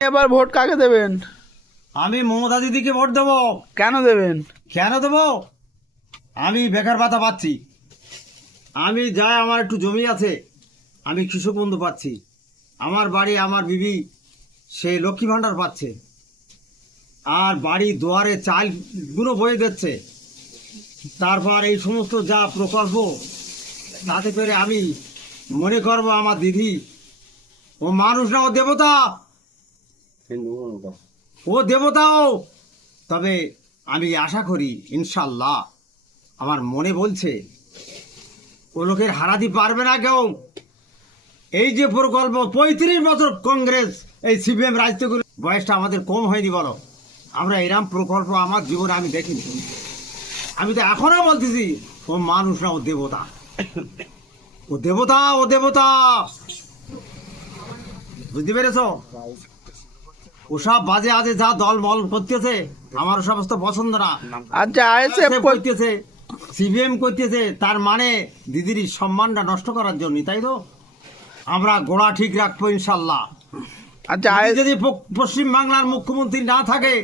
এবার ভোট কাকে দেবেন? আমি মমতা দিদিকে ভোট দেবো। কেন দেবেন? কেন দেবো? আমি বেকার ভাতা পাচ্ছি, আমি যাই আমার একটু জমি আছে, আমি কৃষক বন্ধু পাচ্ছি, আমার বাড়ি আমার বিবি সে লক্ষ্মী ভাণ্ডার পাচ্ছে, আর বাড়ি দুয়ারে চালগুলো বয়ে দিচ্ছে। তারপর এই সমস্ত যা প্রকল্প, তাতে করে আমি মনে করবো আমার দিদি ও মানুষ না, ও দেবতা, ও দেবতাও। তবে আমি আশা করি ইনশাল্লাহ, আমার মনে বলছে ও লোকের হারাতে পারবে না কেউ। এই যে প্রকল্প 35 বছর কংগ্রেস এই সিপিএম রাজত্ব করে, বয়সটা আমাদের কম হয়নি বলো? আমরা এরম প্রকল্প আমার জীবনে আমি দেখিনি। আমি তো এখনো বলতেছি ও মানুষ না, ও দেবতা, ও দেবতা, ও দেবতা। বুঝতে পেরেছ? ওসব বাজে আজে যা দল মল করতেছে আমার সমস্ত পছন্দ না। আচ্ছা, আইএসএফ করতেছে, সিপিএম করতেছে, তার মানে দিদির সম্মানটা নষ্ট করার জন্য, তাই তো? আমরা গোড়া ঠিক রাখবো ইনশাল্লাহ। আচ্ছা, যদি পশ্চিম বাংলার মুখ্যমন্ত্রী না থাকে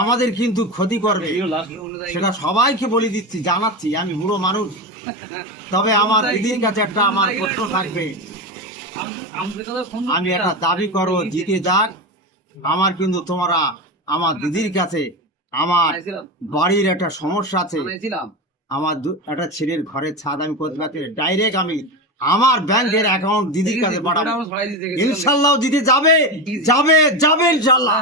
আমাদের কিন্তু ক্ষতি করবে, সেটা সবাইকে বলে দিচ্ছি, জানাচ্ছি। আমি বুড়ো মানুষ, তবে আমার দিদির কাছে একটা আমার প্রশ্ন থাকবে। আমি একটা দাবি করো, জিতে যাক, আমার কিন্তু তোমরা আমার দিদির কাছে, আমার বাড়ির একটা সমস্যা আছে, আমার একটা ছেলের ঘরের ছাদ আমি করতে পারছি, ডাইরেক্ট আমি আমার ব্যাংকের অ্যাকাউন্ট দিদির কাছে পাঠাবো। ইনশাল্লাহ জিতে যাবে, যাবে, যাবে ইনশাল্লাহ।